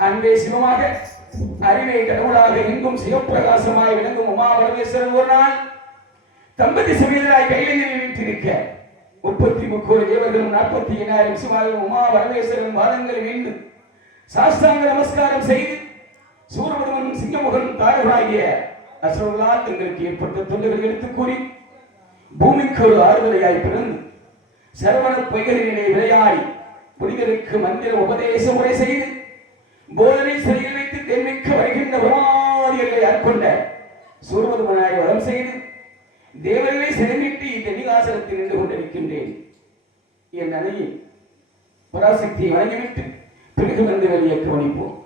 அன்பே சிவமாக அறிவே கடவுளாக எங்கும் சிவப்பிரகாசமாய் விளங்கும் உமா பரமேஸ்வரன் ஒரு நாள் தம்பதி சமேதராய் கையிலேயே வீட்டிருக்க 33 தேவர்களும் 40,000 சிவாயும் உமா பரமேஸ்வரன் வாதங்களை வீண்டு சாஷ்டாங்க நமஸ்காரம் செய்து சூரபதுமன் சிங்கமுகன் தாழ்வாகிய அசுரர்களால் தங்களுக்கு ஏற்பட்ட தொல்லைகளை எடுத்துக் கூறி பூமிக்கு ஒரு ஆறுதலையாய் பிறந்து சரவண பொய்களிலே விளையாடி புனிதருக்கு மந்திர உபதேச முறை செய்து போதனை சிறையில் வைத்து தென்மைக்க வருகின்ற பிரமாதிகளை ஆட்கொண்ட சூரபதுமனாய் வரம் செய்து தேவர்களை சிறைமிட்டு இந்த நிகாசனத்தில் நின்று கொண்டிருக்கின்றேன். என் அணையை பராசக்தியை வழங்கிவிட்டு பிறகு வந்து வெளியே கவனிப்போம்.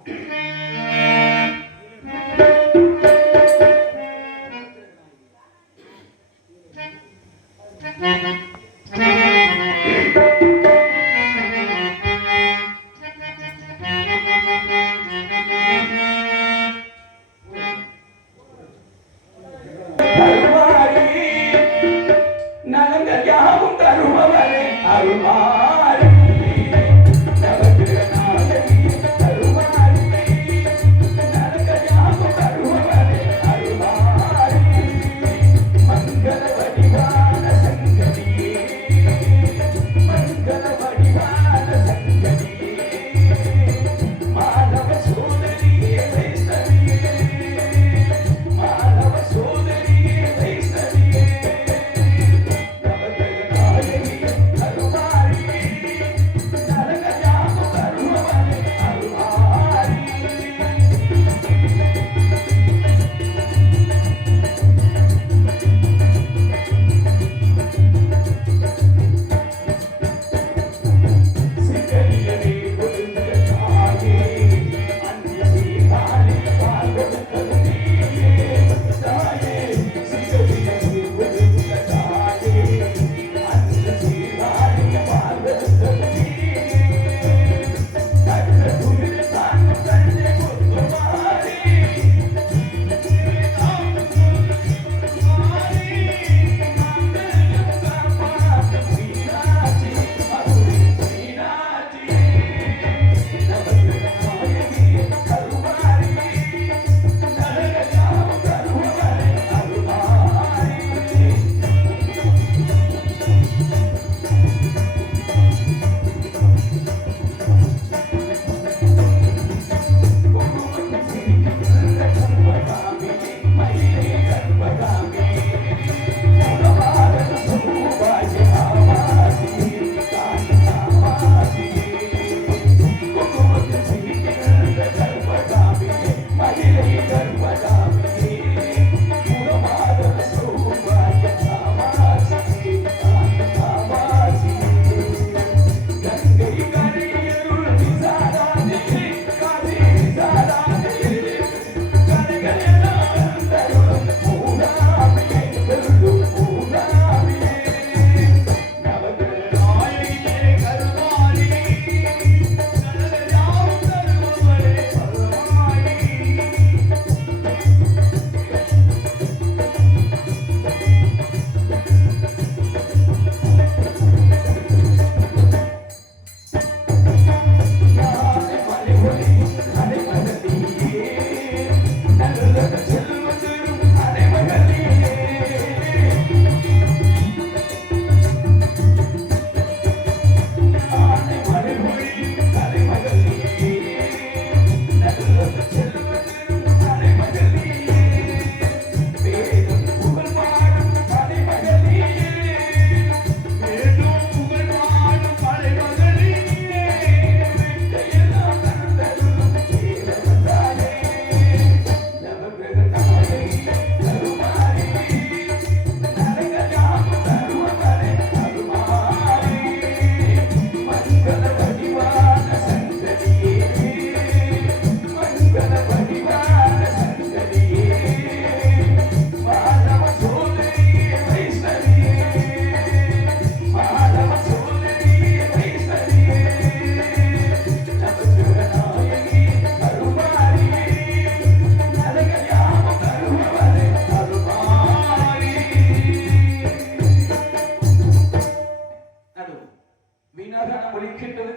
இருக்கின்றது.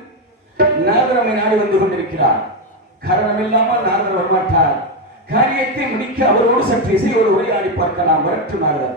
நாரதரை நாடி வந்து கொண்டிருக்கிறார். காரணம் இல்லாமல் நாரதர் வரமாட்டார். காரியத்தை முடிக்க அவரோடு சற்று இசையோடு உரையாடி பார்க்கலாம். வரட்டு நாரதர்.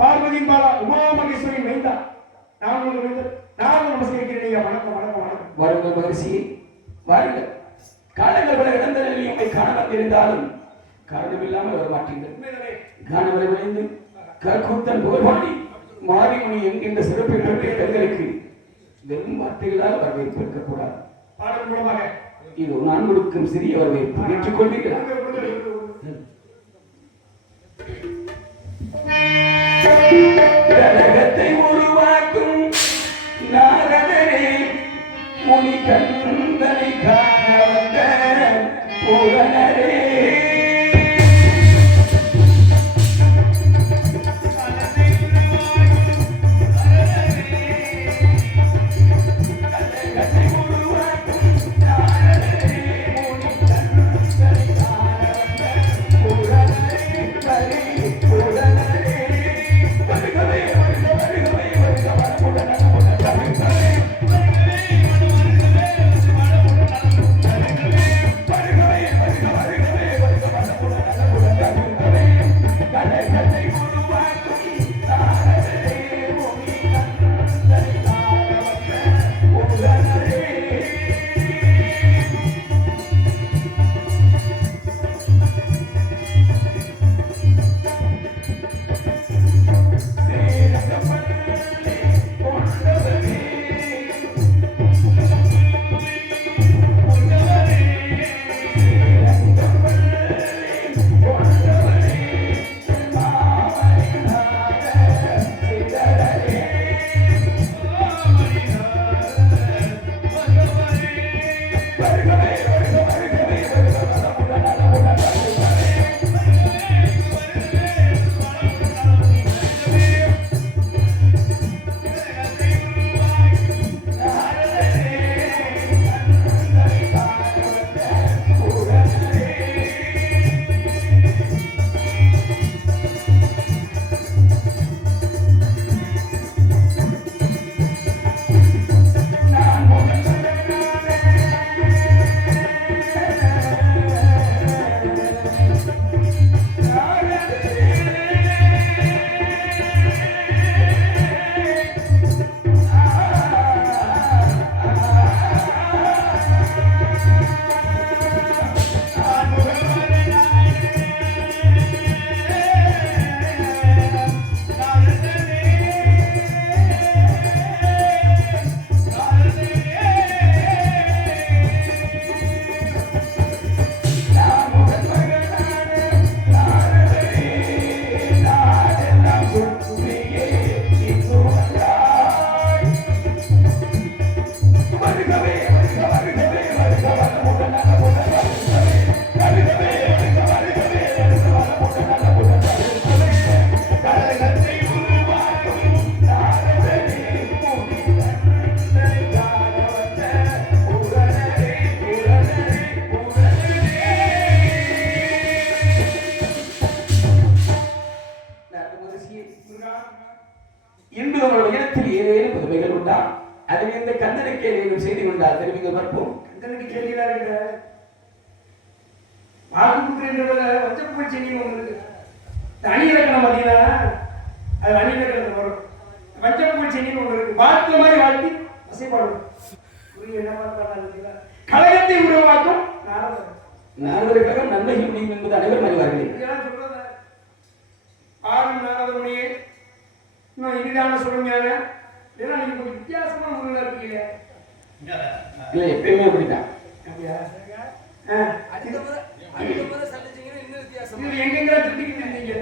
பார்வதி பாலா உமா மகேஸ்வரி மைந்தா நான் நமஸ்கரிக்கிறேன். வணக்கம் வணக்கம் வணக்கம். வாருங்கள் மகரிஷி, வாருங்கள். காலங்கள் பல இடந்த நிலையில் உண்மை காண வந்திருந்தாலும் காரணமில்லாமல் வர மாட்டீர்கள். காணவரை விளைந்து கற்கூத்தன் புகழ்பாடி மாரிமுனி என்கின்ற சிறப்பு பெற்ற பெண்களுக்கு வெறும் வார்த்தைகளால் வரவேற்பு இருக்கக்கூடாது. பாடல் மூலமாக இது நான் கொடுக்கும் சிறிய வரவேற்பு ஏற்றுக்கொள்வீர்களா? கலகத்தை உருவாக்கும் நாரதரே, முனி கந்தனை காண வந்த புகழரே, கலகத்தை உருவாக்கும் நாரதரே, முனி கந்தனை காண வந்த ஒரு செய்தி கொண்டார் தெரிவிக்க பார்ப்போம். கந்தனுக்கு செய்திகளா இருக்க வாக்கு கொடுக்குறதுல வச்சப்பூச்சி செடின்னு ஒன்று இருக்கு. அணி இலக்கணம் பார்த்தீங்கன்னா அது அணி இலக்கணத்தில் வரும். வச்சப்பூச்சி செடின்னு ஒன்று இருக்கு. வாழ்த்து மாதிரி வாழ்த்தி வசைப்பாடும். என்ன பார்த்தா கழகத்தை உருவாக்கும் நாரதர். நாரதருக்காக நன்மை முடியும் என்பது அனைவரும் அறிவார்கள். இதெல்லாம் சொல்றத ஆறும் நாரதமுனியே இன்னும் இனிதான சொல்லுங்க. ஏன்னா நீங்க கொஞ்சம் வித்தியாசமா முறையில் இருக்கீங்க. இல்லை எப்பயுமே அப்படிதான். எங்கெங்க சுத்திக்கிட்டு இருந்தீங்க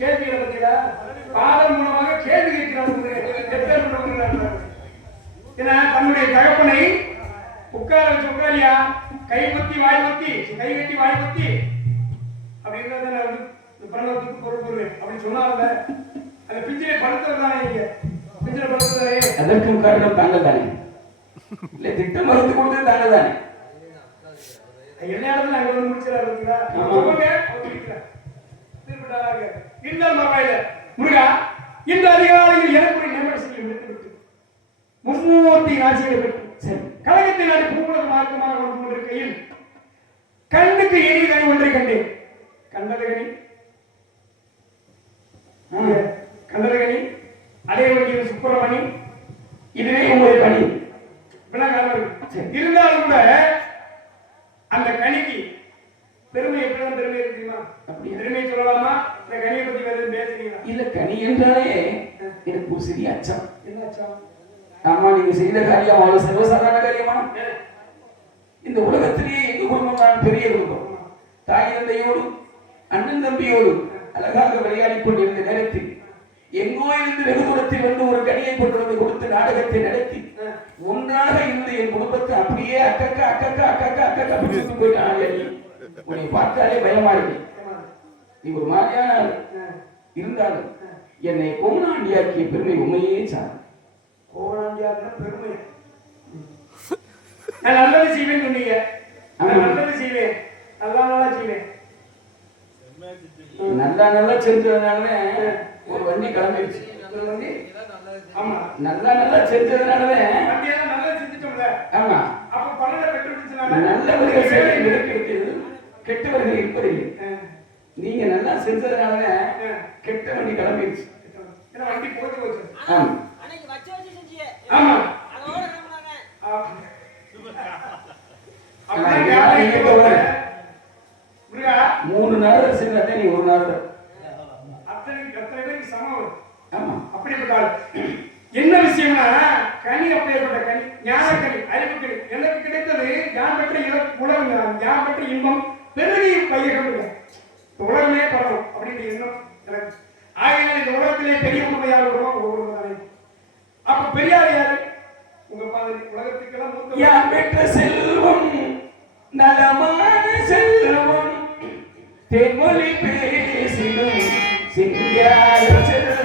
கேள்விகளை பத்தியா பாதம் மூலமாக கேள்வி கேட்கிறாங்க. ஏன்னா தன்னுடைய தகப்பனை உட்கார வச்சு உட்காரியா கைப்பத்தி வாய்ப்பத்தி கை கட்டி வாய்ப்பத்தி அப்படிங்கிறத நான் வந்து பிரணவத்துக்கு பொறுப்பு அப்படின்னு சொன்னால அந்த பிஞ்சிலை படுத்துறது தானே இங்க பிஞ்சிலை படுத்துறதே அதற்கும் காரணம் தாங்கள் தானே. இல்லை திட்டம் மருந்து கொடுத்தது தாங்கள் தானே. எல்லா இடத்துல அங்க வந்து முடிச்சிடறாரு இருந்தால் மகாயில முருகா இந்த அதிகாரியில் எனக்கு நியமன செய்ய விட்டு மும்மூர்த்தி ராசியை பெற்று கழகத்தை நாடு பூங்குளம் மார்க்கமாக வந்து கொண்டிருக்கையில் கண்ணுக்கு எரிய கனி ஒன்றை கண்டேன். கண்டதகனி கண்டதகனி அடையவழிய சுப்பிரமணி இதுவே உங்களுடைய கனி இருந்தாலும் கூட அந்த கனிக்கு பெருமை எப்படிதான் பெருமை இருக்குமா? அப்படி பெருமையை சொல்லலாமா? இந்த கனியை பத்தி வேற பேசுறீங்களா? இல்ல கனி என்றாலே எனக்கு ஒரு சிறிய அச்சம். என்ன அச்சம்? ஆமா நீங்க செய்த காரியம் அவ்வளவு சர்வசாதாரண காரியமா? இந்த உலகத்திலேயே எங்க குடும்பம் தான் பெரிய குடும்பம். தாய் தந்தையோடு அண்ணன் தம்பியோடு அழகாக விளையாடி கொண்டிருந்த நேரத்தில் எங்கோ இருந்து வெகு தூரத்தில் வந்து ஒரு கனியை கொண்டு வந்து கொடுத்து நாடகத்தை நடத்தி ஒன்றாக இருந்து என் குடும்பத்தை அப்படியே அக்கக்கா அக்கக்கா அக்கக்கா அக்கக்கா பிடிச்சிட்டு போயிட்டாங்க. உன்னை பார்த்தாலே பயமா இருக்கு. நீ ஒரு மாதிரியான இருந்தாலும் என்னை கோமனாண்டியாக்கிய பெருமை உண்மையே சார். கோமனாண்டியாக்கின பெருமை நான் நல்லது செய்வேன் சொன்னீங்க. நல்லது செய்வேன் நல்லா செய்வேன் நல்லா செஞ்சதுனால ஒரு வண்டி கிளம்பிடுச்சு. ஆமா நல்லா செஞ்சதுனால ஆமா நல்லவர்கள் கிடைக்கிறது கெட்டவர்கள் இருப்பதில்லை. நீங்க நல்லா செஞ்சதுனால கெட்ட வண்டி கிளம்பிடுச்சு. வண்டி போச்சு போச்சு. ஆமா மூணு நாள் செஞ்சாதே நீ ஒரு நாள் என்ன விஷயம்னா கனி அப்படியேப்பட்ட கனி ஞானக்கனி அறிவு கனி எனக்கு கிடைத்தது ஞான் பெற்ற உலகம் ஞான் பெற்ற இன்பம் பெருகி பையகம் இல்லை உலகமே பரவும் அப்படின்னு எண்ணம் எனக்கு ஆகினால் இந்த உலகத்திலே பெரிய உண்மையாக ஒவ்வொரு அப்ப பெரியார் யாரு உங்க பாதை உலகத்துக்கெல்லாம் யார் பெற்ற செல்வம் நலமான செல்வம் தேன்மொழி பேசிடும் சிங்கார செல்வம்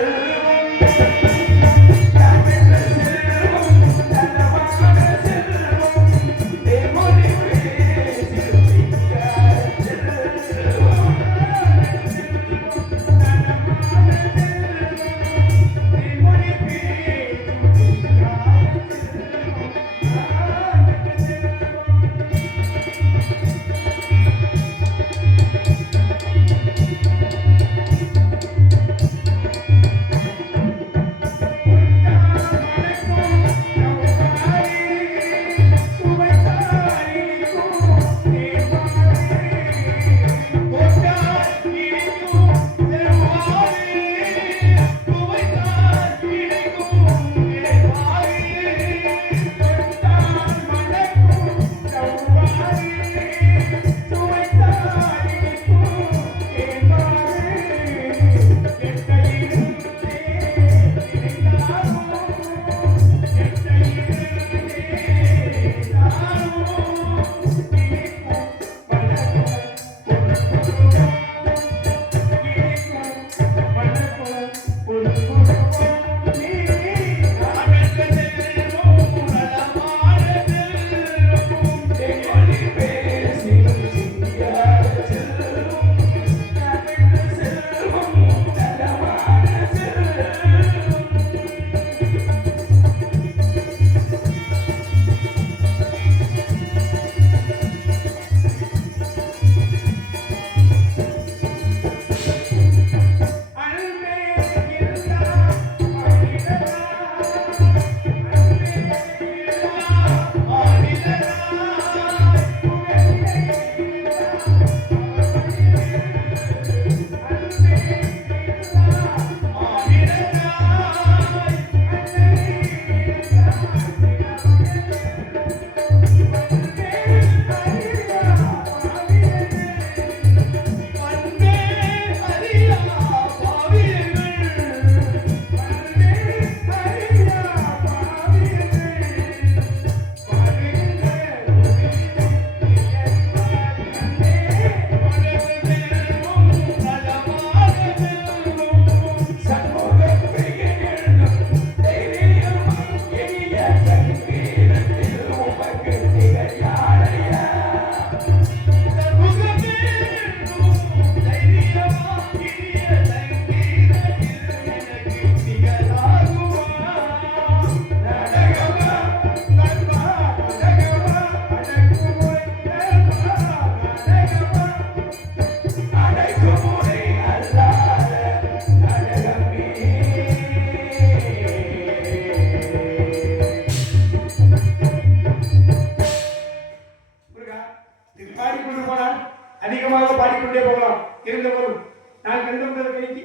பாடிக்கொண்டு போனால் அதிகமாக பாடிக்கொண்டே போகலாம். இருந்தவரும் நான் கண்டுபிடித்த கைக்கு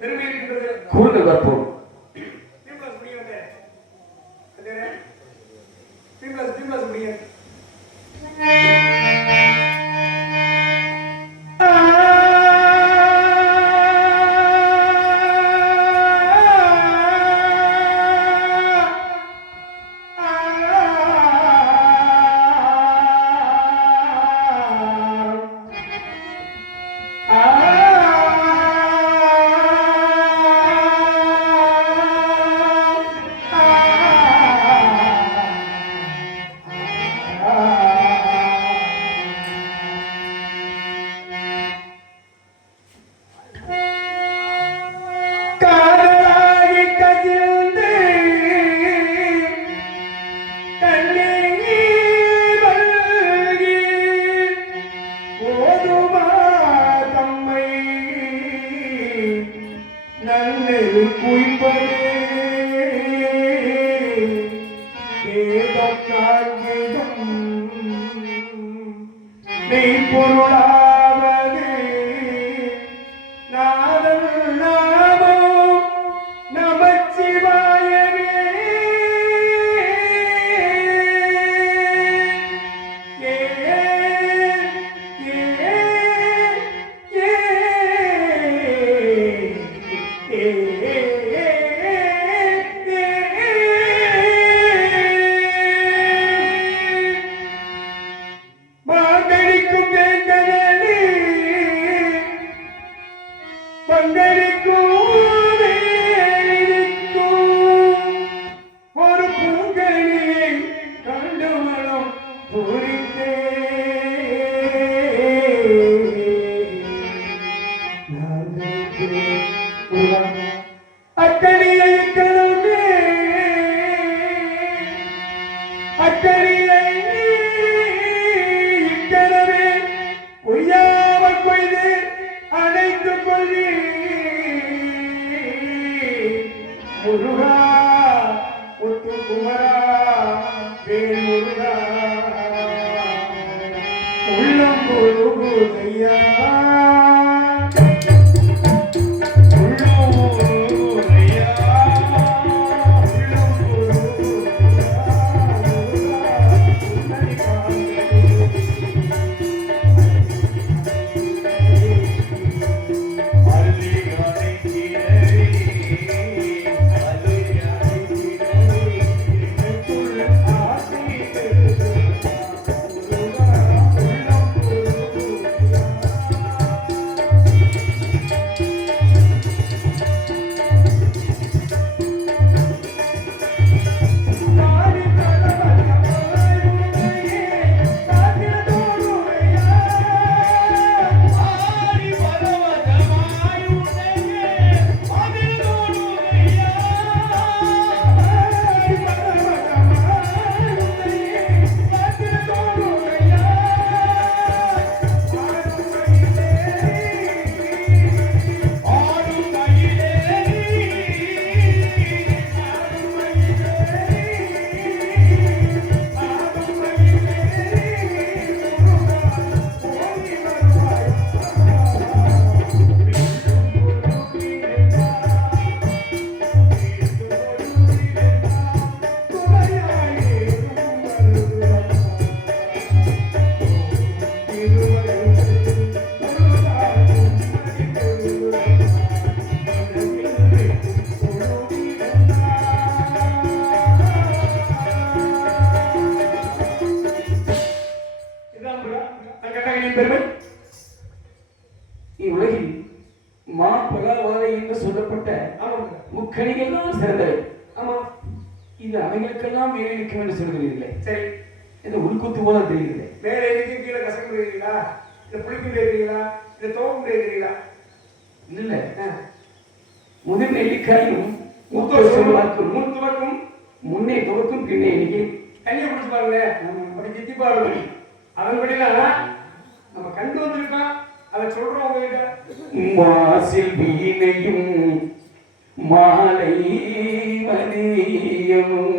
பெருமை இருக்கின்றது. கூர்ந்து கற்போம். முதல் நெல்லிக்காயும் முன்னே துவக்கும் பின்னே கண்ணியை பிடிச்சு பாருங்க. அப்படி சித்தி பாருங்க. அதன்படிலாம் நம்ம கண்டு வந்திருக்கோம். அதை சொல்றோம் உங்ககிட்ட. மாசில் வீணையும் மாலை மதியமும்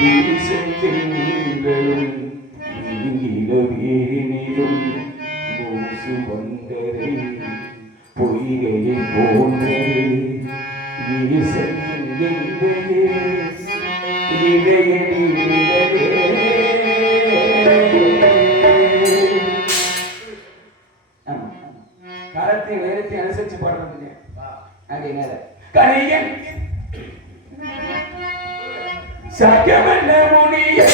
வீசென்றலும் நிலவேனிலும் மூசு வந்ததை பொய்கையை போன்றது ஈசன் எந்தையே இடையடி நிலவே. காலத்தை நேரத்தை அனுசரிச்சு பாடுறது அதனால கணியன் சகமல்ல முனியே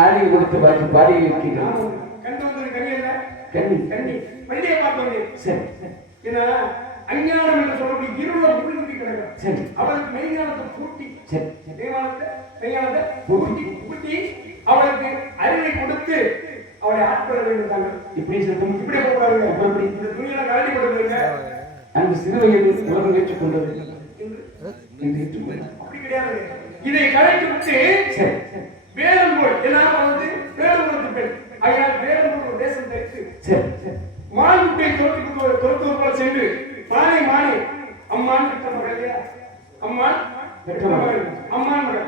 ஆடியில் கொடுத்து பார்த்து பாடியில் இருக்கிறோம். அஞ்ஞானம் என்று சொல்லக்கூடிய இருளை உள்ளுக்கு கிடக்கும். சரி, அவளுக்கு மெய்ஞானத்தை கூட்டி, மெய்ஞானத்தை கூட்டி அவளுக்கு அறிவை கொடுத்து அவளை ஆட்கொள்ள வேண்டும். இப்படி சொல்லும், இப்படி போகக்கூடாது. இந்த துணியில கலட்டி கொடுக்குறீங்க. அந்த சிறு வயது உலகம் ஏற்றுக்கொண்டது அப்படி கிடையாது. இதை கலைத்து விட்டு வேலம்போல் வேலம்போல் பெண் அதனால் வேலம்போல் தேசம் தரித்து மான்குட்டை துரத்துவது போல சென்று மானை மானை அம்மான் பெற்ற மகள் அம்மான் பெற்ற மகள் அம்மான் மகள்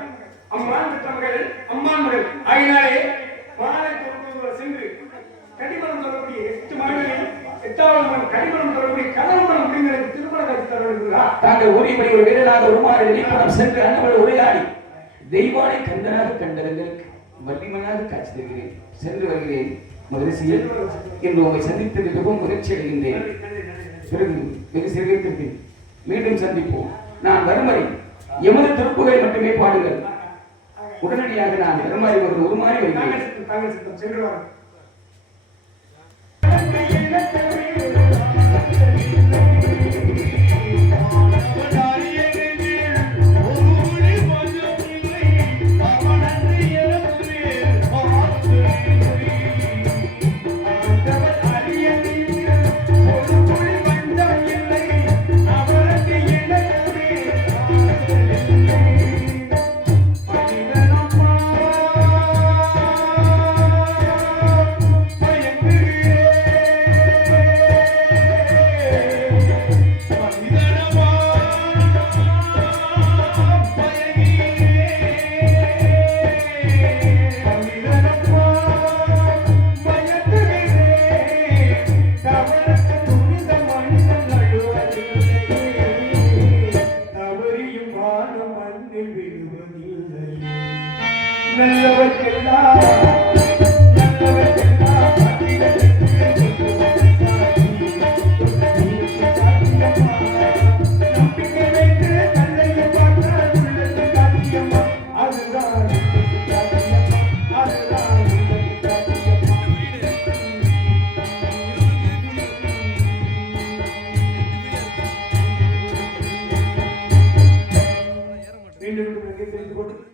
அம்மான் பெற்ற மகள் அம்மான் மகள் ஆகினாலே மானை துரத்துவது போல சென்று கடிமரம் தொடரக்கூடிய 8 மகளில் 8வது மகன் கடிமரம் தொடரக்கூடிய கணவன் அப்படிங்கிறது திருமண காட்சி தர வேண்டுங்களா? தாங்கள் உரிமை ஒரு வீரனாக உருமாறி நினைப்படம் சென்று அண்ணவள் உரையாடி தெய்வானை கந்தனாக கண்டவர்களுக்கு வள்ளிமனாக காட்சி தருகிறேன். சென்று வருகிறேன். மகிழ்ச்சியில் இன்று உங்களை சந்தித்து மிகவும் முயற்சி அடைகின்றேன். பிறகு வெகு சிறுத்திற்கு மீண்டும் சந்திப்போம். நான் வருமறை எமது திருப்புகளை மட்டுமே பாடுங்கள். உடனடியாக நான் வருமாறி ஒரு மாறி வருகிறேன்.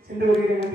சென்று வருகிறேன்.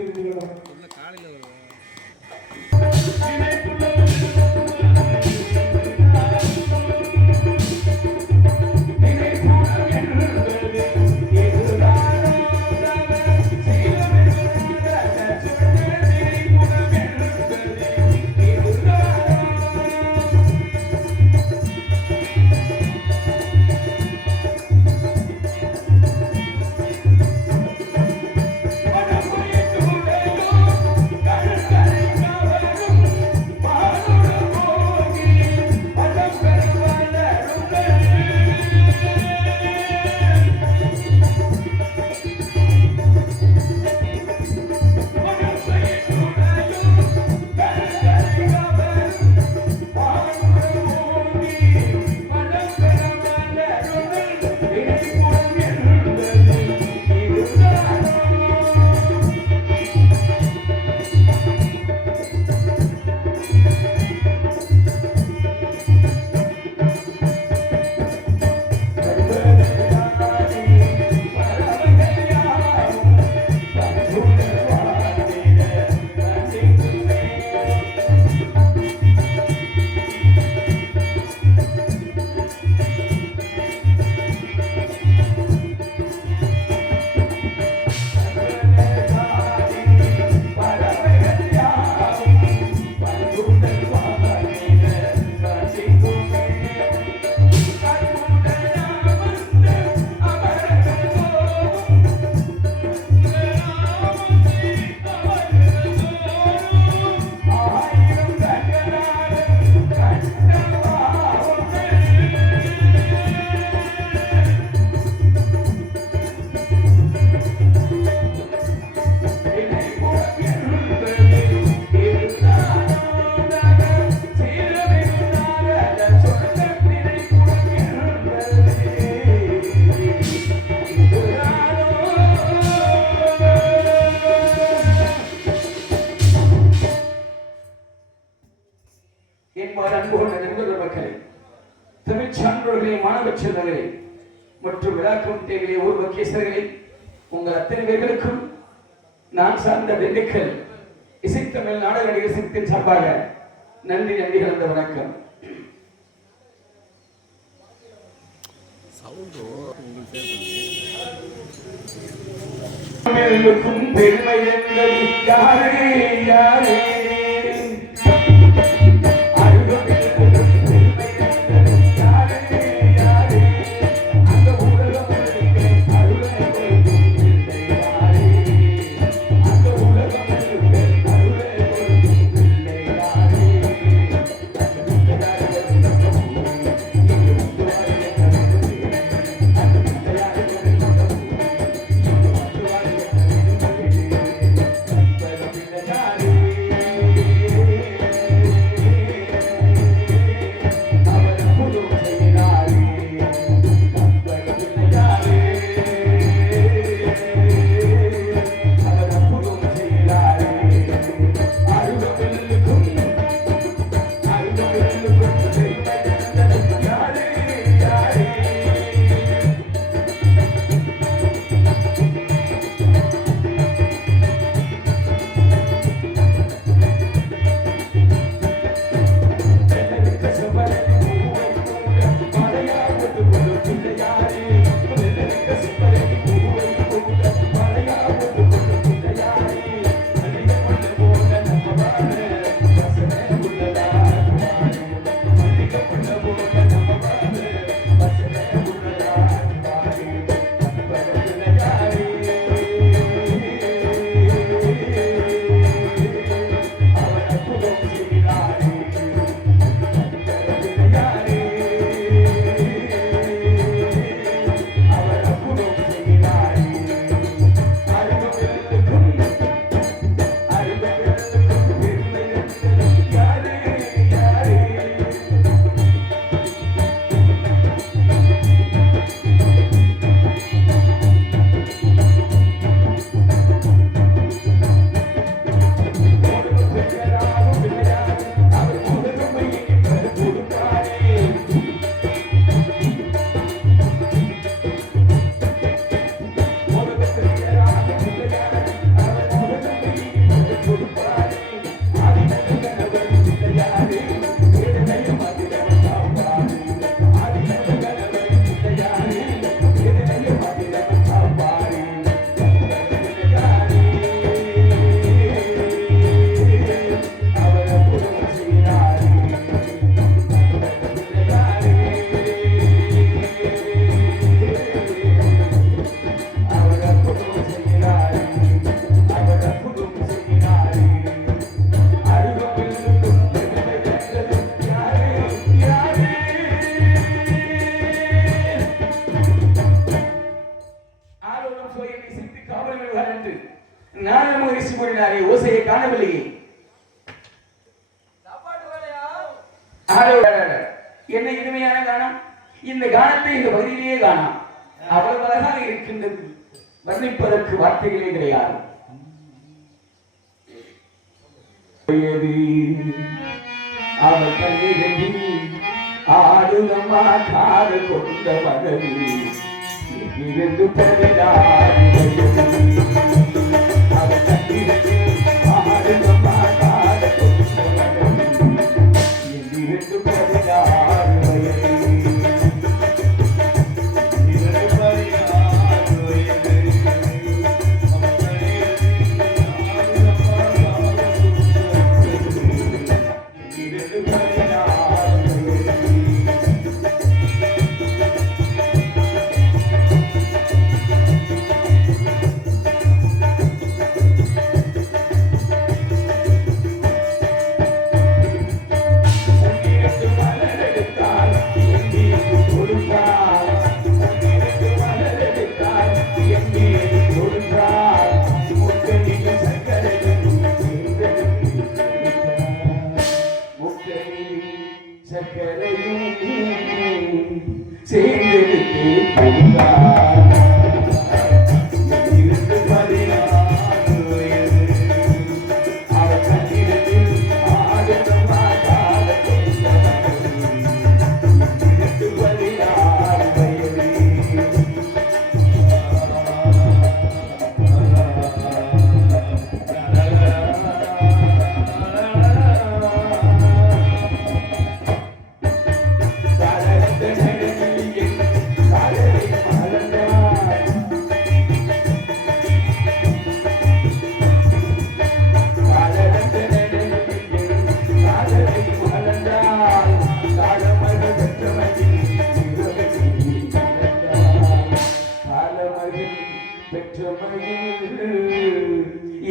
மாணவ செல்வங்களே மற்றும் விழாக்கும் தேவையை ஒரு வக்கீசர்களே உங்கள் அத்தனை பேர்களுக்கும் நான் சார்ந்த திண்டுக்கல் இசைத்தமிழ் நாடக நடிகர் சங்கத்தின் சார்பாக நன்றி கலந்த வணக்கம். பெருமை என்பது யாரே யாரே என்ன இனிமையான கானம்! இந்த கானத்தை இந்த பகுதியிலேயே காணாம். அவ்வளவு அழகாக இருக்கின்றது. வர்ணிப்பதற்கு வார்த்தைகளே கிடையாது. அவர் கண்ணிரண்டி ஆடுகமா காது கொண்ட மகவி இருந்து பெரிதார் அவர் கண்ணிரண்டி ஆடுகமா காது கொண்ட மகவி இருந்து பெரிதார்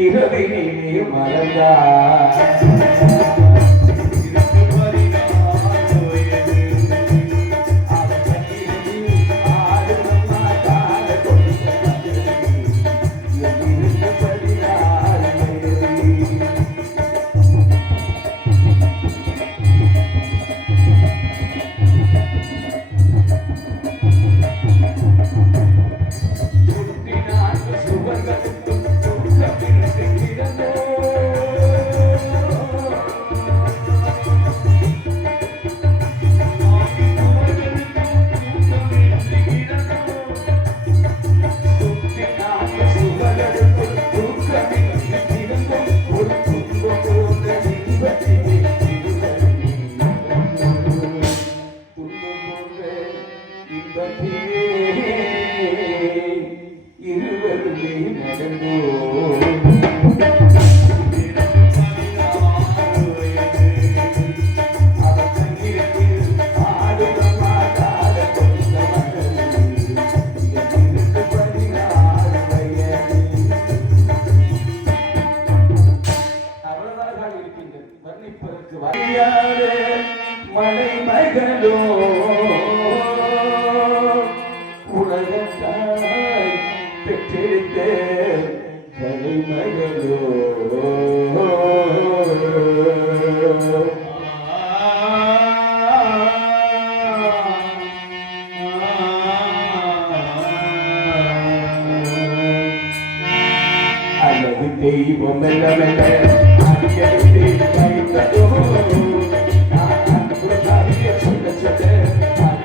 இரவினிலே மறந்தார் இருவருமே நடந்தோ மலை மகளோ உலகத்தாய் பெற்றெடுத்த கலை மகளோ அல்லது தெய்வம் மெல்ல அங்கத்தை கைத்ததோ சொல்ல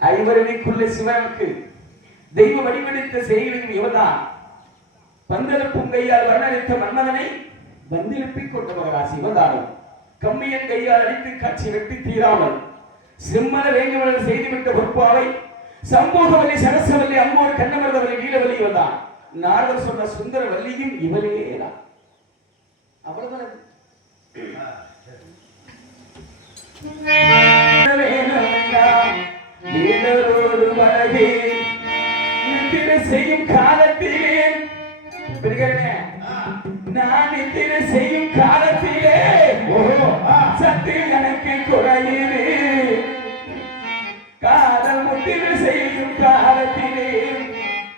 ஐவரணிக்குள்ள சிவனுக்கு தெய்வ வடிவெடுத்த செய்தியும் இவர்தான். பந்தல பூங்கையால் வர்ணனித்த மன்மதனை வந்திருப்பிக் கொண்ட மகராசி இவர்தானும். கம்மியன் கையால் அடித்து காட்சி வெட்டி தீராமல் செம்மல வேண்டுமலர் செய்துவிட்ட பொறுப்பாவை சம்பூகவல்லி சரசவல்லி அம்மோர் கண்ணமர்தவல்லி நீலவல்லி இவர்தான். நாரதர் சொன்ன சுந்தர வல்லியும் இவளேதான். அவ்வளவுதான். செய்யும் காலத்திலே நான் இத்திர செய்யும் காலத்திலே சத்து எனக்கு குறையுது. காலம் முத்திர செய்யும் காலத்திலே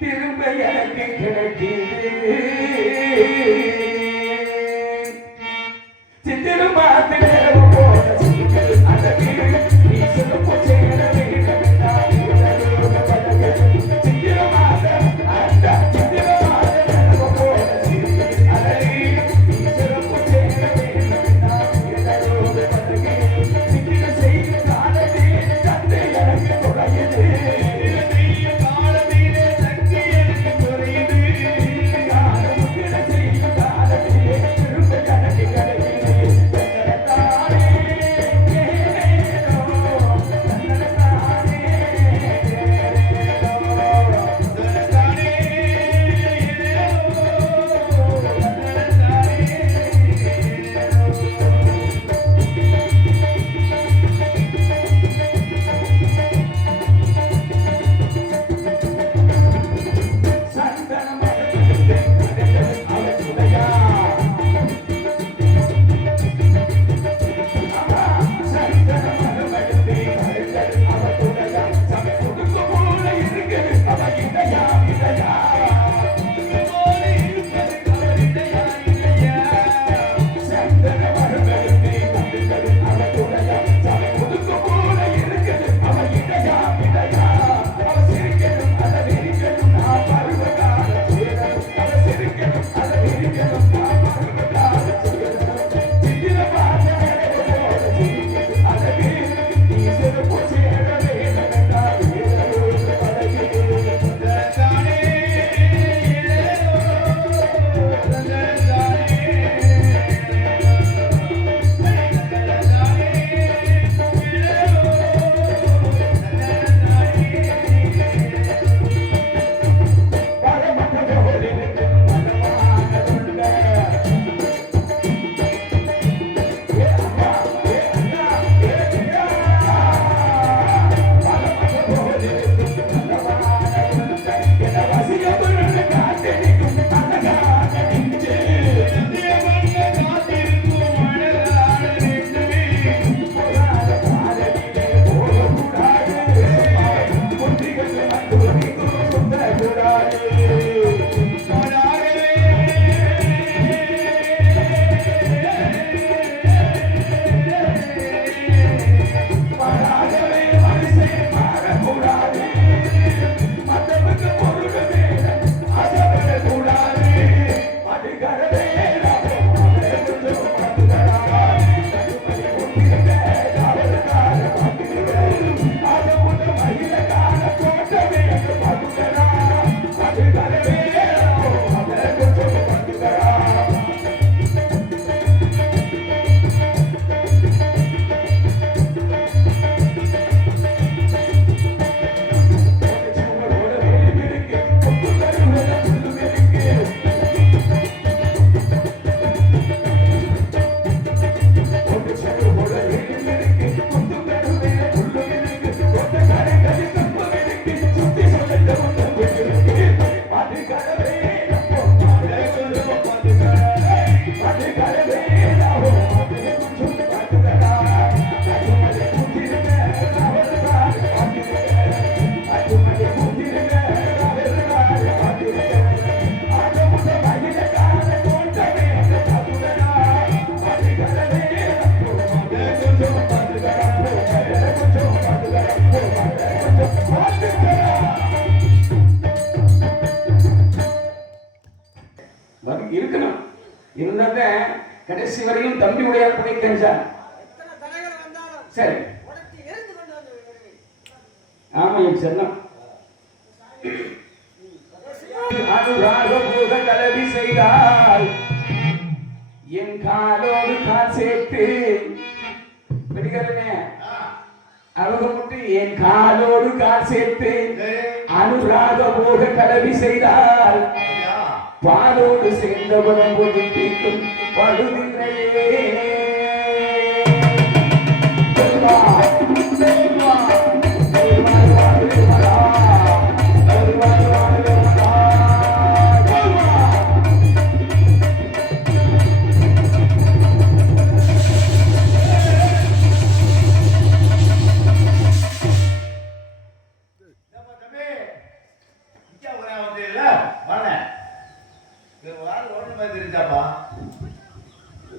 திரும்ப எனக்கு கிடைக்குது. சித்திர மாத்திரை போல அந்த வீடு நீ சொல்லும் போச்சே இருக்கணும். இருந்தாங்க கடைசி வரையும் தம்பி உடையார் புனைக்கின்றார். சரி ஆமா என் செல்லம். அனுராக போக கலவி செய்தால் என் காலோடு கால் சேர்த்து பிடிக்கிறனே அவங்க மட்டும் என் காலோடு கால் சேர்த்து அனுராக போக கலவி செய்தால் பாலோடு சேர்ந்தவனம் கொடுத்திருக்கும் படுதில்லையே.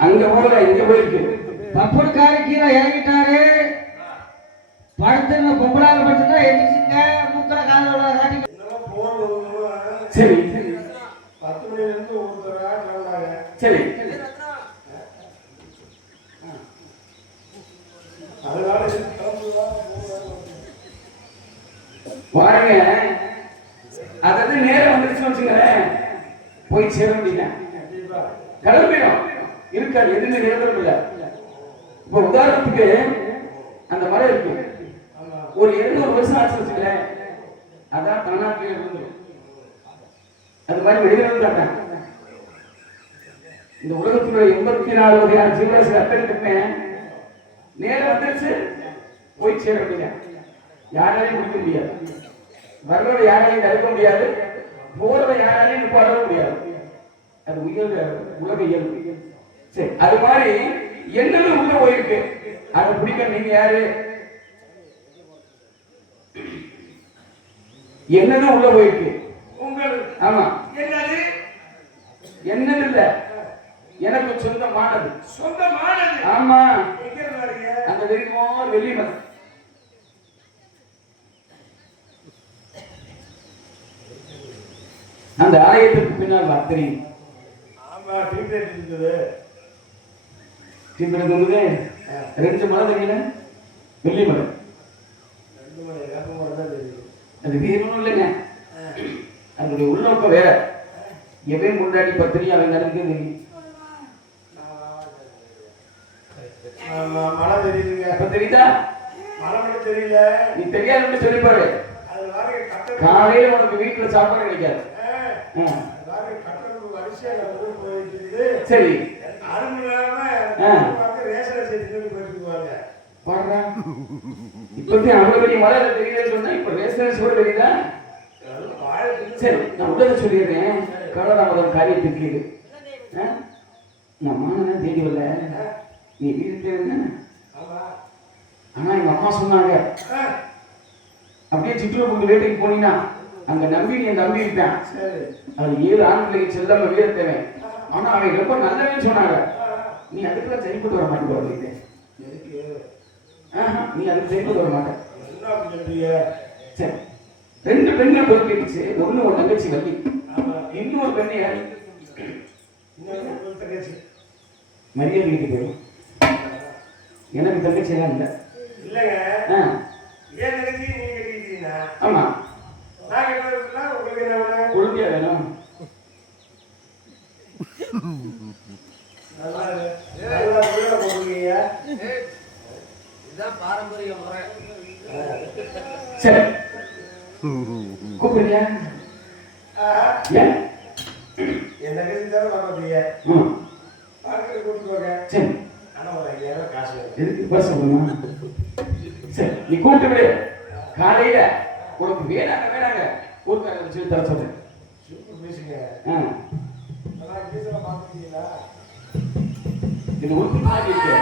அங்க போல இங்க போயிருக்கு. பப்பூர்காரி கீழே இறங்கிட்டாரு. படுத்துருந்த பொம்பளால படுத்துட்டா எந்திரிச்சுங்க. மூக்கல காலோட காட்டி சரி 10 மணில இருந்து ஒரு கிளம்புறாங்க. சரி அதனால பாருங்க. அதாவது நேரம் வந்துருச்சுன்னு வச்சுங்களேன், போய் சேர முடியல, கிளம்பிடும் இருக்காது, எதுவுமே நிரந்தரம் இல்லை. இப்ப உதாரணத்துக்கு அந்த மரம் இருக்கு, ஒரு 200 வருஷம் ஆச்சு வச்சுங்களேன், அதான் தமிழ்நாட்டிலே இருந்துடும். அது மாதிரி வெளியில காட்டாங்க. இந்த உலகத்துல 84 வகையான ஜீவராசி அத்தனை நேரம் வந்துருச்சு, போய் சேர முடியல, யாராலையும் முடிக்க முடியாது, வர்றத யாராலையும் தடுக்க முடியாது, போறத யாராலையும் நிப்பாட முடியாது. அது உலக இயல்பு. சரி, அது மாதிரி என்னது உள்ள போயிருக்கு, அதை பிடிக்க நீங்க யாரு? என்னது உள்ள போயிருக்கு உங்களுக்கு. ஆமா, என்னது? என்னது இல்ல, எனக்கு சொந்தமானது. சொந்தமானது? ஆமா, எங்க இருக்காருங்க? அந்த தெரியுமோ வெள்ளி மரம். அந்த ஆலயத்திற்கு பின்னால் வா தெரியும். ஆமா, டிக்கெட் இருக்குது. டிக்கெட் வந்து 2 மரம் தெரியல, வெள்ளி மரம். 2 மணி நேரம் தான் தெரியும். அது வேணும் இல்லைங்க, அதனுடைய உள்நோக்கம் வேற. எவன் முன்னாடி பத்திரி அவன் நடந்து மழை தெரியுதுங்க. அப்ப தெரியுதா? மழை மட்டும் தெரியல, நீ தெரியாதுன்னு சொல்லிப்பாரு. அது வாரி கட்ட காலையில உனக்கு வீட்டுல சாப்பாடு கிடைக்காது. வாரி கட்டணம் வரிசையா போயிட்டு சரி, 6 மணி நேரமா ரேஷன் அரிசி போயிட்டுருவாங்க. பாடுறா, இப்பதான் அவ்வளவு பெரிய மழை தெரியலன்னு சொன்னா இப்ப ரேஷன் கூட தெரியுதா? சரி, நான் உடனே சொல்லிடுறேன். கவலைதாமதம் காரியத்திற்கு இது நான் மானே தேடி வரல, நீ வீட்டுல இருந்த. ஆனா எங்க அம்மா சொன்னாங்க, அப்படியே சிற்றூர் வேட்டைக்கு போனீங்கன்னா அங்க நம்பி நீ நம்பி இருப்பேன், அது 7 ஆண் பிள்ளைக்கு செல்லாம வீரத்தவன், ஆனா அவன் ரொம்ப நல்லவன்னு சொன்னாங்க. நீ அதுக்குள்ள சரிப்பட்டு வர மாட்டேன், நீ அதுக்கு சரிப்பட்டு வர மாட்டேன். சரி, 2 பெண்கள் போய் கேட்டுச்சு. ஒண்ணு ஒரு தங்கச்சி வள்ளி, இன்னொரு பெண்ணு யாரு? மரியாதை கிட்ட போயிடும். எனக்கு தங்கச்சி எல்லாம் இல்லை. இல்லைங்க, ஏன் தங்கச்சி நீங்க கேட்டீங்க? ஆமா, நான் கேட்டதுல உங்களுக்கு என்ன வேணும்? குழந்தையா வேணும். நல்லா நல்லா புள்ள போடுவீங்க. இதான் பாரம்பரிய முறை. சரி, கூப்பிடுறியா? ஏன் என் தங்கச்சி தான் பாப்பீங்க, பார்க்கறது கூப்பிட்டு போங்க. சரி, ஆனா ஒரு 5000 காசு வேணும். எதுக்கு பஸ் சொல்லணுமா? சரி, நீ கூப்பிட்டு விடு. காலையில உனக்கு வேணாங்க ஊருக்கார சொல்லி தர சொல்றேன். சூப்பர் பேசுங்க. ஆ, பேசுற பாத்துட்டீங்களா? இது ஒரு மாதிரி இருக்கு.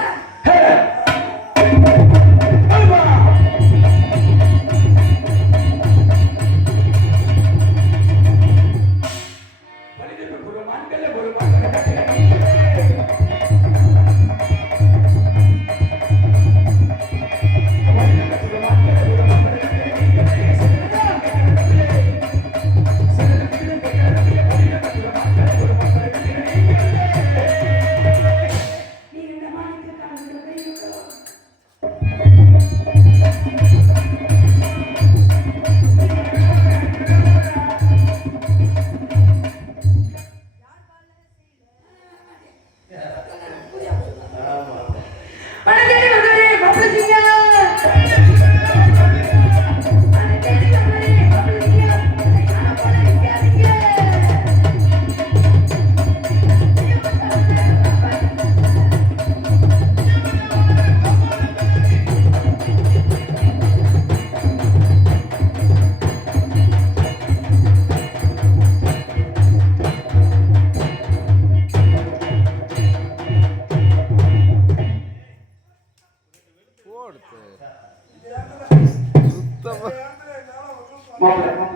மாப்பிள்ள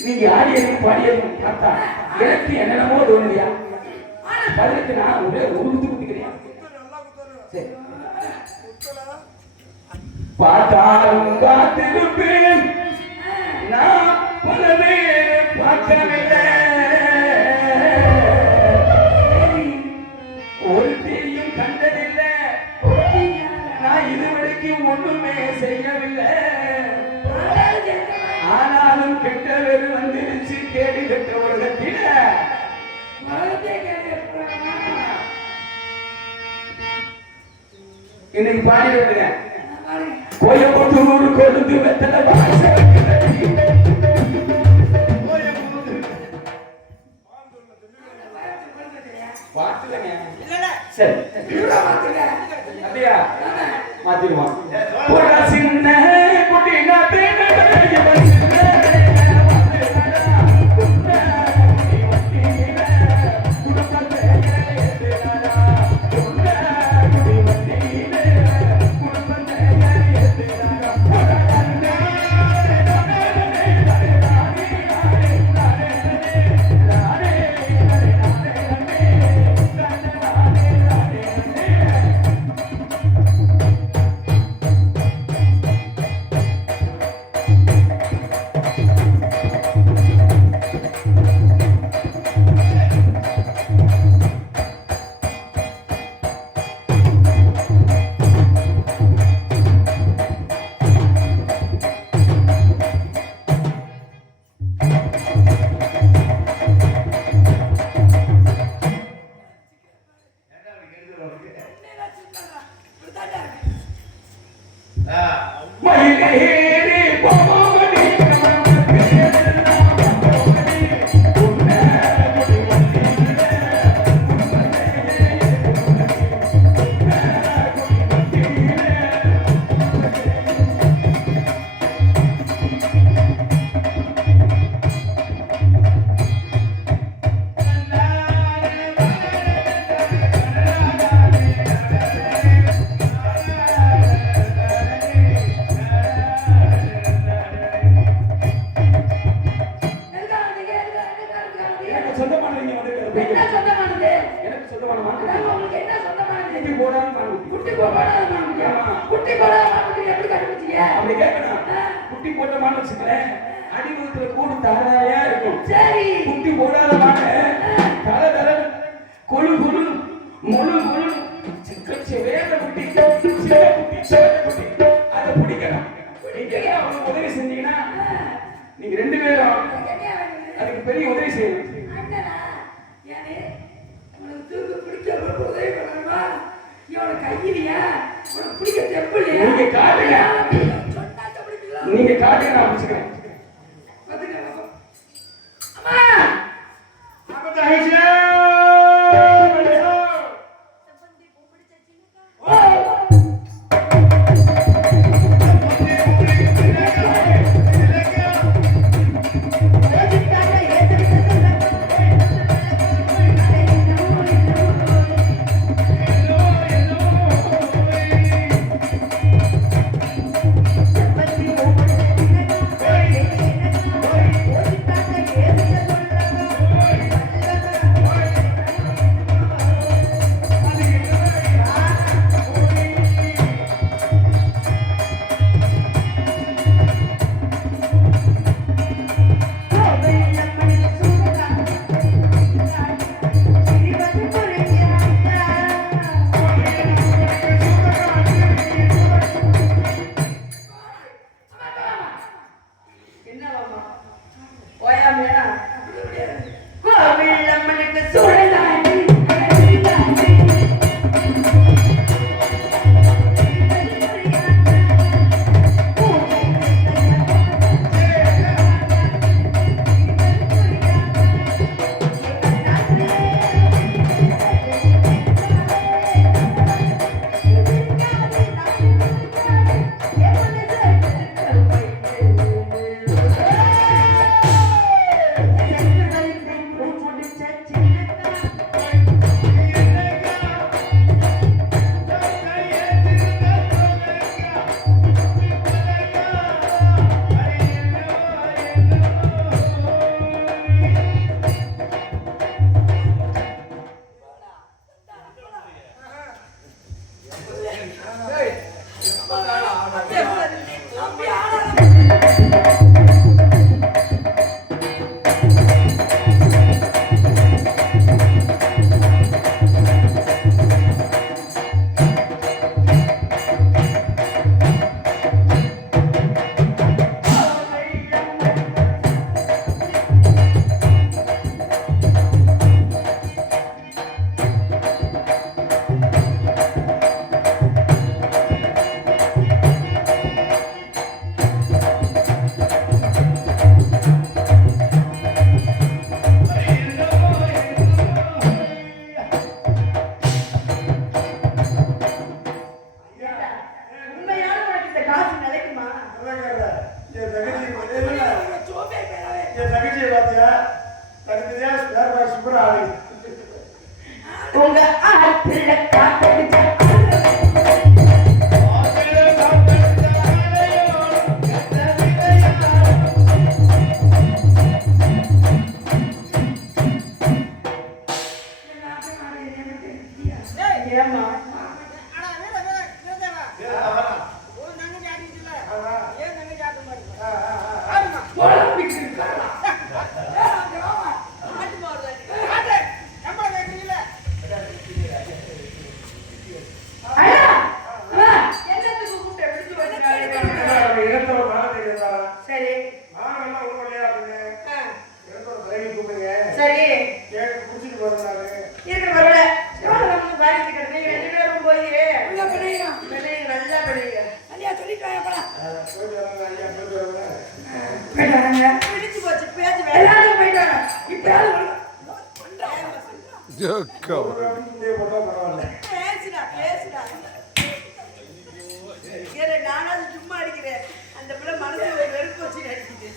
நீங்க ஆடியதும் பாடியதும் பார்த்தா எனக்கு என்னென்னமோ தோணுதியா பதிலுக்கு நான் ஒரே ஒரு குத்து குத்திக்கிறேன் சரி பார்த்தாலும் காத்திருப்பேன் நான் பலவே பார்க்கவில்லை ஒருத்தையும் கண்டதில்லை நான் இதுவரைக்கும் ஒண்ணுமே செய்யவில்லை ஆனாலும் கெட்ட வேறு வந்துருச்சு கேடு கெட்ட உலகத்தில இன்னைக்கு பாடி வைக்கிறேன் கோயம்புத்தூர் கொழுந்து வெத்தலை சரி அப்படியா மாத்திருவான் சின்ன குட்டினா குட்டி போட்ட மாடு வச்சுக்கிறேன் அடிமுகத்துல கூடு தாராயா இருக்கும் குட்டி போடாத மாடு தலை தலை கொழு கொழு முழு முழு வேற குட்டி அதை பிடிக்கணும் அவனுக்கு உதவி செஞ்சீங்கன்னா நீங்க ரெண்டு பேரும் அதுக்கு பெரிய உதவி செய்யணும் நீங்க காட்டுங்க நான் பிடிச்சுக்கிறேன் என் தங்கச்சியை பாத்தியா தங்கச்சியா ஸ்பேர் பார்ட்ஸ் சூப்பரா ஆளு உங்க ஆத்துல காத்தடிச்ச ஏமா நானும் சும்மா அடிக்கிறேன் அந்த பிள்ளை மனசு வெறுப்பு வச்சு அடிக்குது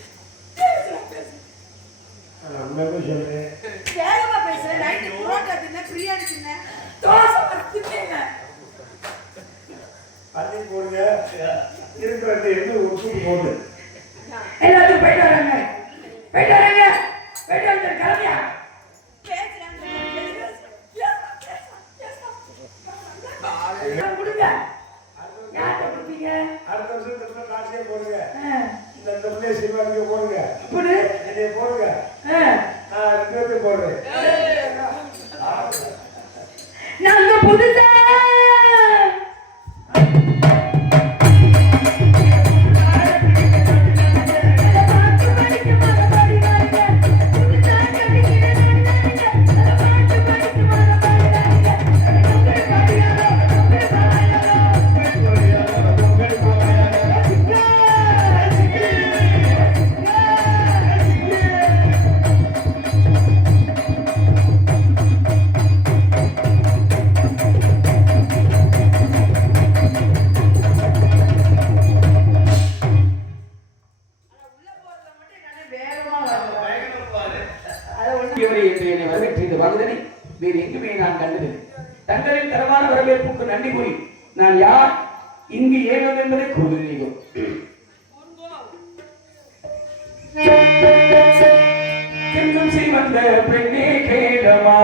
வேகமா பேசுறேன் நைட்டு புரோட்டா தின்ன பிரியாணி தின்ன தோசை தின்னேங்க அள்ளி போடுங்க இருக்கிறது எது ஒட்டு போடு எல்லாத்துக்கும் போயிட்டு வராங்க போயிட்டு வராங்க போயிட்டு வந்து கிளம்பியா கொடுங்க யார்கிட்ட கொடுப்பீங்க அடுத்த வருஷத்துல காசே போடுங்க இந்த பிள்ளைய சிவானிக்கு போடுங்க என்னைய போடுங்க நான் 2 பேருக்கு போடுறேன் நாங்க புதுசா வேறு எங்குமே நான் கண்டது தங்களின் தரமான வரவேற்புக்கு நன்றி கூறி நான் யார் இங்கு ஏன் என்பதை கூறுகிறீர்கள். வந்த பெண்ணே கேளமா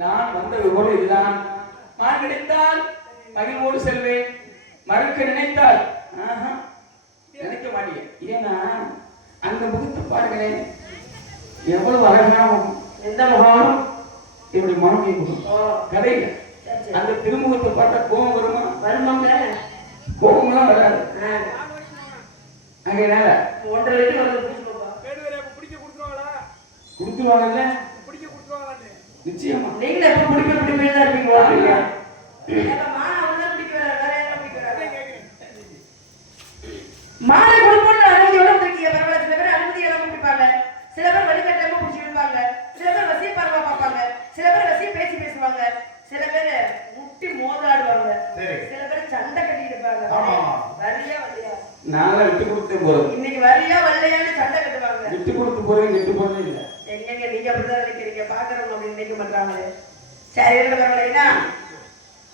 நான் வந்த விவரம் இதுதான். நான் நினைத்தால் மகிழ்வோடு செல்வேன், மறக்க நினைத்தால் நினைக்க மாட்டேன். ஏன்னா அந்த முகத்தை பாருங்களேன், எவ்வளவு அழகான முகம். எந்த முகம்? இப்படி மாமியை முகம். ஓ, கதையில சரி, சரி. அந்த திருமுகத்தை பார்த்தா கோபம் வருமா? வருமாங்க. கோபம்லாம் வராது. ஆ, அதனால 1.5 லிட்டர் வந்து குடிச்சு பாப்பா. கொடுத்துருவாங்கல்ல, நிச்சயமா. நீங்களே எப்ப குடிப்பேன் தான் இருப்பீங்களா? ஏப்பா, மாலை அவர்தான் குடிக்க வர்றாரு, வேற யாரும் குடிக்க வர்றாரு? மாலை கொடுப்போம்னு அனுமதியோட வந்திருக்கீங்க. பரவாயில்ல. சில பேர் அனுமதி இல்லாம குடிப்பாங்க, சில பேர் வழிகாட்டாம குடிச்சு விடுவாங்க, சில பேர் வசிய பார்வை பார்ப்பாங்க, சில பேர் வசிய பேசுவாங்க, சில பேர் முட்டி மோதாடுவாங்க, சில பேர் சண்டை கட்டிட்டு இருப்பாங்க. வரியா வரலையா? நான்லாம் விட்டு கொடுத்தே போறது. இன்னைக்கு வரியா வரலையான்னு சண்டை கட்டுவாங்க. விட்டு கொடுத்து போறேன், விட்டு போறதே இல்லை. எங்கெங்க நீங்க அப்படிதான் நினைக்கிறீங்க, பாக்குறவங்க அப்படி நினைக்க மாட்டாங்களே. சரி, பரவாயில்லைன்னா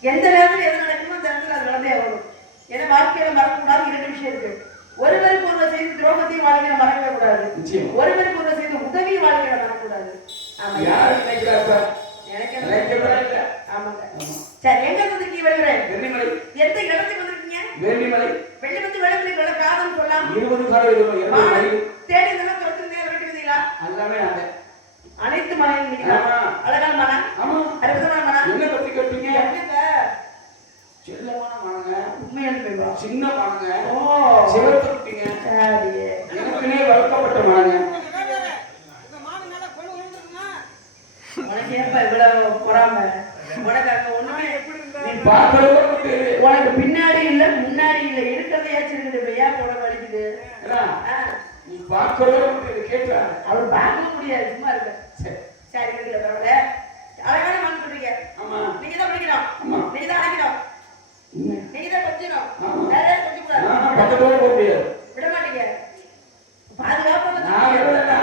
எந்த நேரத்துல எது நடக்குமோ அந்த இடத்துல அது நடந்தே ஆகணும். ஏன்னா வாழ்க்கையில மறக்கக்கூடாது 2 விஷயம் இருக்கு. ஒருவருக்கு ஒருவர் செய்து துரோகத்தையும் வாழ்க்கையில மறக்கவே கூடாது. ஒருவருக்கு ஒருவர் செய்து உதவியும் வாழ்க்கையில மறக்கக்கூடாது. ஆமா, யாரு நினைக்கிறாப்ப? எனக்கு நினைக்கவே இல்லை. ஆமாங்க. சரி, எங்க வந்திருக்கீங்க? வருகிறேன். வெள்ளிமலை. எந்த இடத்துக்கு வந்திருக்கீங்க? வேலிமலை. வெள்ளி வந்து விளக்கு காதல் சொல்லலாம். 20 காலம் தேடி இதெல்லாம் தொடர்ந்து நேரம் விட்டுருந்தீங்களா? எல்லாமே நாங்க. அனைத்து மனையும் அழகான மனம். ஆமா. அற்புதமான மனம். என்ன பத்தி கேட்டீங்க? என்னங்க? செல்லமான மனங்க, உண்மையான பேருவா? சின்ன மனங்க, ஓ, சிவத்தொட்டிங்க, சரி. எனக்குனே வளர்க்கப்பட்ட மனங்க. உனக்கு ஏப்பா இவ்வளவு பொறாம? உனக்கு அங்க ஒண்ணுமே நீ பார்க்கறவங்களுக்கு உனக்கு பின்னாடி இல்ல முன்னாடி இல்ல, இருக்கிறதே ஏச்சிருக்குது. இப்ப ஏன் போட வலிக்குது? நீ பார்க்கறவங்களுக்கு இது கேட்கிறாங்க. அவர் பார்க்க முடியாது, சும்மா இருக்க. சரி, சரி, இருக்குல்ல, பரவாயில்ல. அழகான மனம் சொல்றீங்க. ஆமா. நீங்க தான் பிடிக்கணும், ஆமா. நீங்க தான் அழைக்கணும், என்ன? நீங்க தான் கொஞ்சணும். ஆமா. வேற யாரும் கொஞ்சம் கூடாது. பக்கத்துல போக முடியாது. விட மாட்டீங்க. பாதுகாப்பா நான் எவ்வளவுனா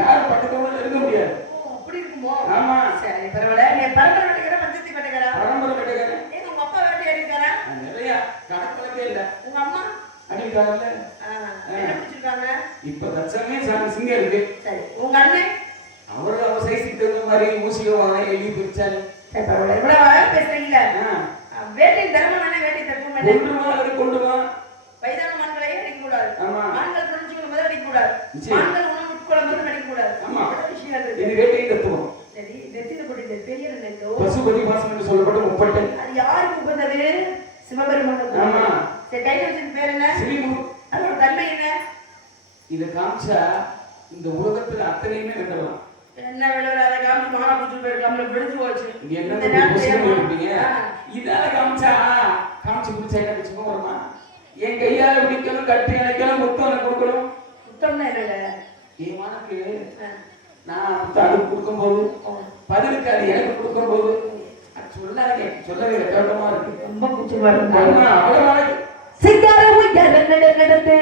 யாரும் பக்கத்துல இருக்க முடியாது. அப்படி இருக்குமோ? ஆமா. சரி, பரவாயில்ல. நீ பரம்பரை வேட்டைக்காரா, பஞ்சத்தி வேட்டைக்காரா? பரம்பரை வேட்டைக்காரன். ஏங்க உங்க அப்பா வேட்டையாடி இருக்காரா? நிறைய கணக்கே இல்ல. உங்க அம்மா அடிக்கிறாங்கல்ல. என்ன பிடிச்சிருக்காங்க? இப்ப தச்சமே சிங்கம் இருக்கு. சரி, உங்க அண்ணன்? அவர் சைஸுக்கு தகுந்த மாதிரி ஊசியோவாங்க, எழுதி பிரிச்சாரு. சரி, பரவாயில்ல. இவ்வளவு அழகா பேசுறீங்களா? வேட்டை தர்மம் என்ன, வேட்டை தர்மம் என்ன? கொண்டு வா. வயதான மான்களை அடிக்க கூடாது. ஆமா. மான்கள் புரிஞ்சுக்கணும் போது அடிக்க கூடாது. நிச்சயம். மான்கள் உணவு உட்கொள்ளும் போது அடிக்க கூடாது. ஆமா. இவ்வளவு விஷயங்கள் இருக்கு. இது வேட்டையை தத்துவம். சரி, நெத்தியில போட்டு பெயர் என்னோ? பசுபதி வாசம் என்று சொல்லப்பட்ட முப்பட்டை. அது யாருக்கு உகந்தது? சிவபெருமானுக்கு. ஆமா. சரி, கையில வச்சிருக்க பேர் என்ன? சிலிமு. அதோட தன்மை என்ன? இத காமிச்சா இந்த உலகத்துல அத்தனையுமே வெட்டலாம். என்ன விளையாட அதை காமிச்சு மானா பூச்சி போயிருக்காமல விடுச்சு போச்சு. இங்க என்ன இந்த நேரத்துல கொஸ்டின் ஏமா? கேட்டீங்க? இதால காமிச்சா காமிச்சு குடிச்சா என்ன பிச்சுக்கும் வருமா? என் கையால பிடிக்கணும், கட்டி அணைக்கணும், முத்தம் கொடுக்கணும். சுத்தம்னா என்னங்க? என் மனக்கு நான் முத்தாடு கொடுக்கும்போது பதிலுக்கு அது எனக்கு கொடுக்கும்போது சொல்லவே கேட்டமா இருக்கு. ரொம்ப குச்சமா இருக்கு. அவ்வளவு சிங்காரம் நடந்து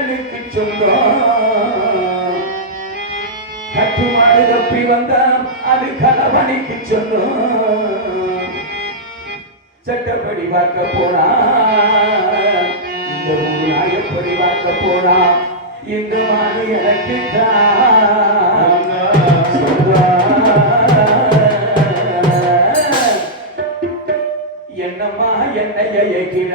வேலனுக்கு சொந்தம். கட்டுமாடு தப்பி வந்தான் அது கலவணிக்கு சொந்தம். சட்டப்படி பார்க்க போனா இந்த ஊரா எப்படி பார்க்க போனா இந்த மாடு எனக்கு என்னம்மா என்னைய ஏகிற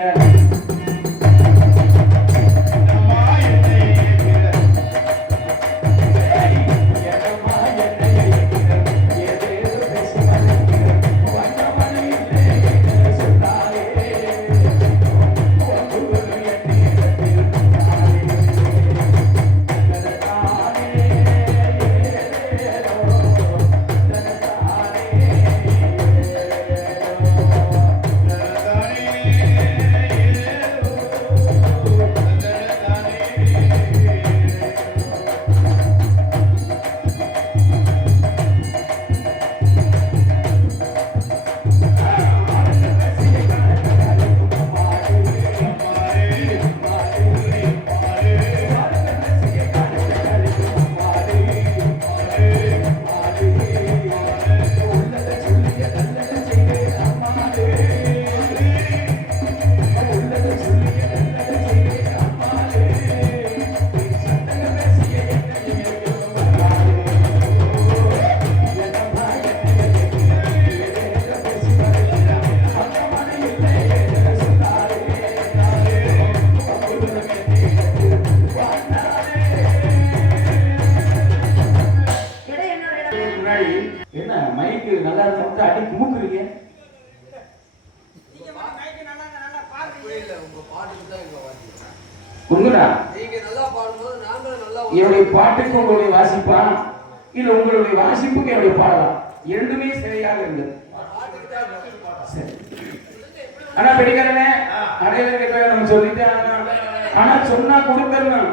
என்ன மைக்கு நல்லா இருக்கு அடி குமுக்குறீங்க. என்னுடைய பாட்டுக்கு உங்களுடைய வாசிப்பா இல்ல உங்களுடைய வாசிப்புக்கு என்னுடைய பாடலாம் இரண்டுமே சரியாக இருந்தது. ஆனா பெரியக்காரனே அடையாள நம்ம சொல்லிட்டு ஆனா சொன்னா கொடுக்கணும்.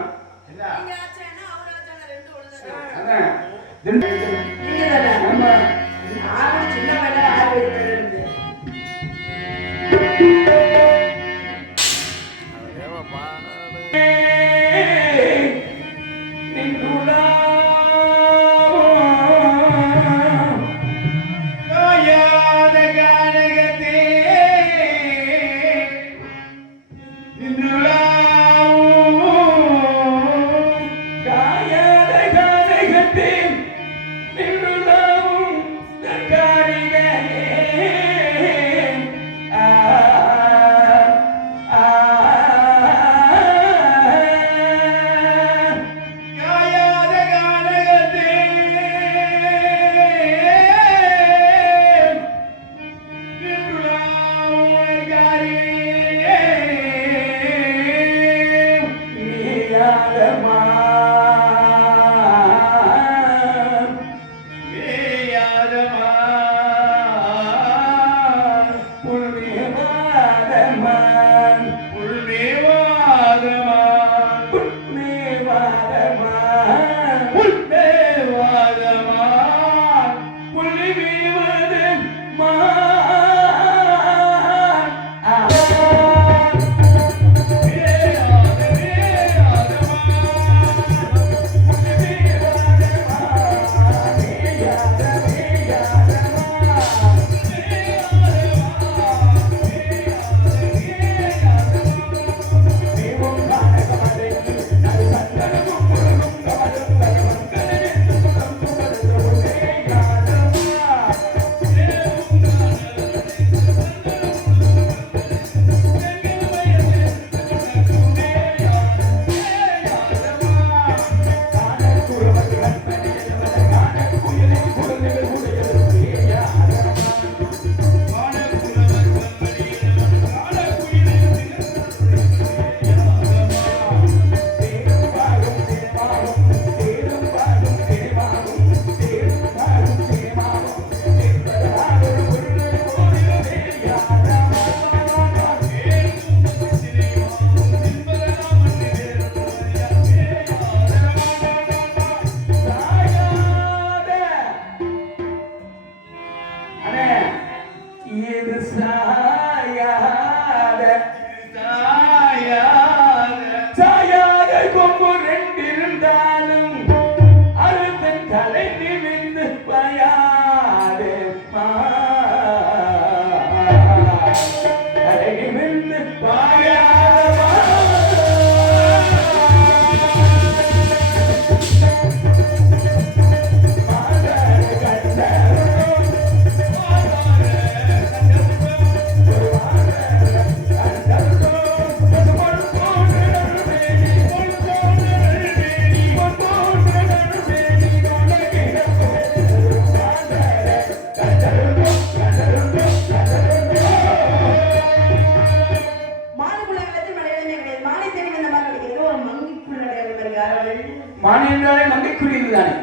அவர்களுக்கு யாராவது மான் என்றாலே மங்கைக்குரியது தானே.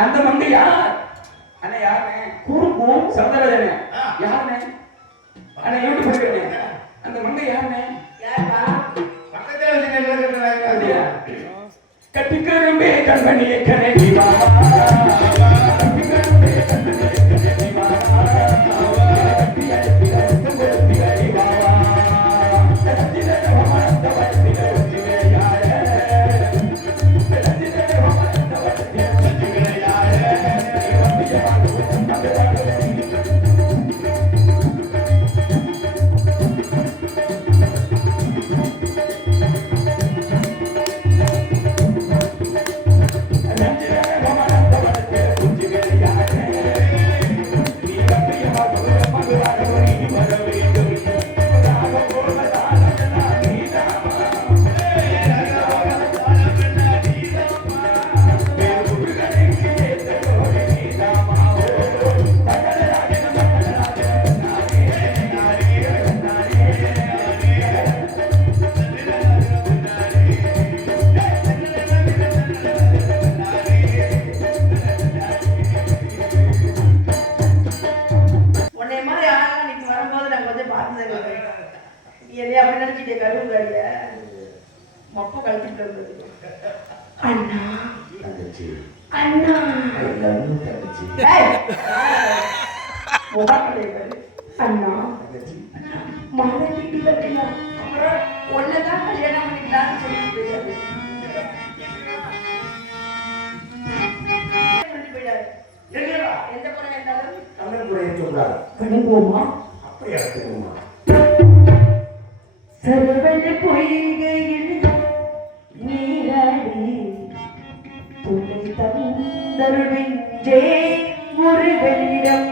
அந்த மங்கை யார்? அண்ணா யாருனே? குறுக்கும் சௌந்தரஜனே யாருனே? அண்ணா யூடியூப் போடுறேனே. அந்த மங்கை யாருனே? யாருப்பா? பக்கத்துல வச்சு நின்னுட்டு அப்படியா? கட்டிக்கரும்பே கண்மணியே கனடி வா. கட்டிக்கரும்பே கண்மணியே கனடி வா. கட்டி அடி கொடுத்தி அடி வா. கட்டில வமனந்த வட்டில ஒட்டிவே யாரே. கட்டில வமனந்த வட்டில ஒட்டிவே யாரே. வட்டிய வாங்கு அந்த வாங்கு. உன்னை மாதிரி ஆளாக நீ வரும்போது நாங்க வந்து பார்த்தது நீ எதையா அப்படி நினைச்சிட்டே கருவுகாரிய மொப்ப கழிச்சுட்டு இருந்தது. அண்ணா அண்ணா ஏய், முகப்படைய பாரு. அண்ணா மழை வீட்டு வைக்கலாம் ஒன்னதான் கல்யாணம் பண்ணிக்கலாம்னு சொல்லிட்டு போயிடாரு. எந்த குறை இருந்தாலும் வணங்குவோமா? சரவண பொய்கையில் நீராடி துணை தந்தருவிஞ்சே முருகனிடம்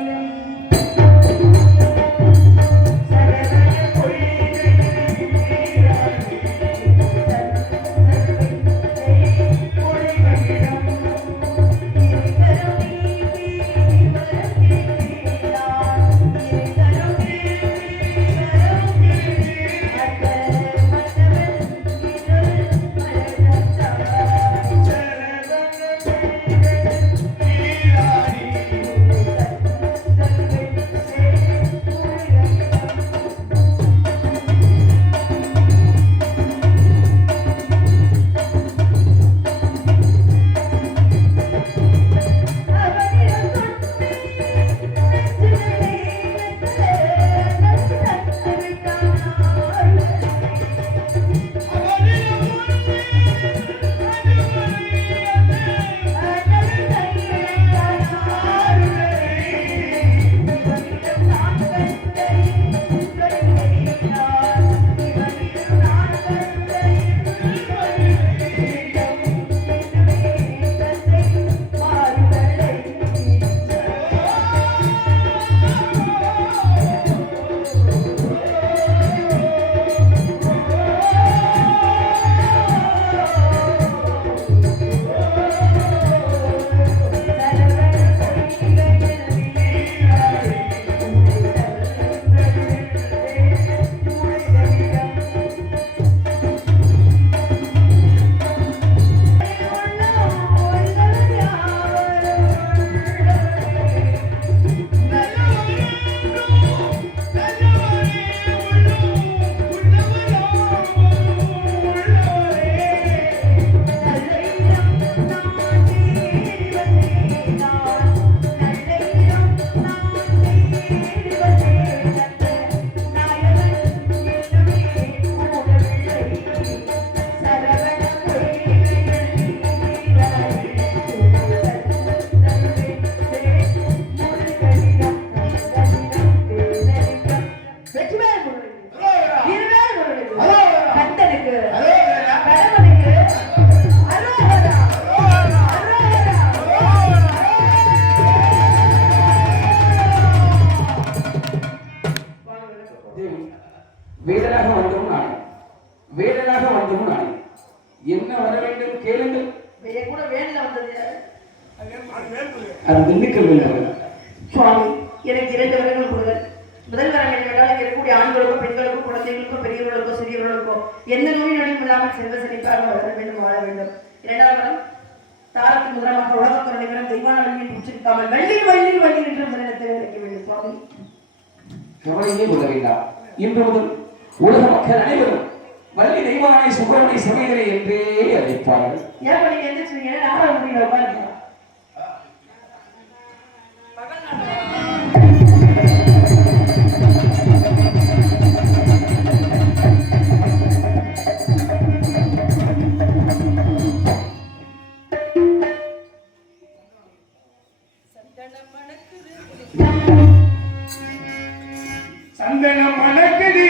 என்ன வர வேண்டும் கேளுங்கள். கூட வேன்ல வந்தது அது திண்டுக்கல் வேண்டாம் சுவாமி. எனக்கு 2 வரங்கள் கொடுங்கள். முதல் வரம் என்னவென்றால் இங்கே இருக்கக்கூடிய ஆண்களுக்கோ பெண்களுக்கோ குழந்தைகளுக்கோ பெரியவர்களுக்கோ சிறியவர்களுக்கோ எந்த நோய் நொடியும் இல்லாமல் செல்வ செழிப்பாக வளர வேண்டும், வாழ வேண்டும். இரண்டாவது படம் தாரத்தின் முதலமாக உலகத்தோட நிகரம் தெய்வான வழியில் உச்சிருக்காமல் வள்ளி வள்ளி வள்ளி என்று முதலிடத்தை விளக்க வேண்டும் சுவாமி. கவலையே கொள்ள வேண்டாம். இன்று முதல் உலக மக்கள் அனைவரும் வள்ளி தெய்வானை சுப்பிரமணிய சமேதரை என்றே அழைப்பார்கள். ஏன் நீங்க எந்த சொன்னீங்க? நானும் முடியல பாருங்க. சந்தனம் மணக்குது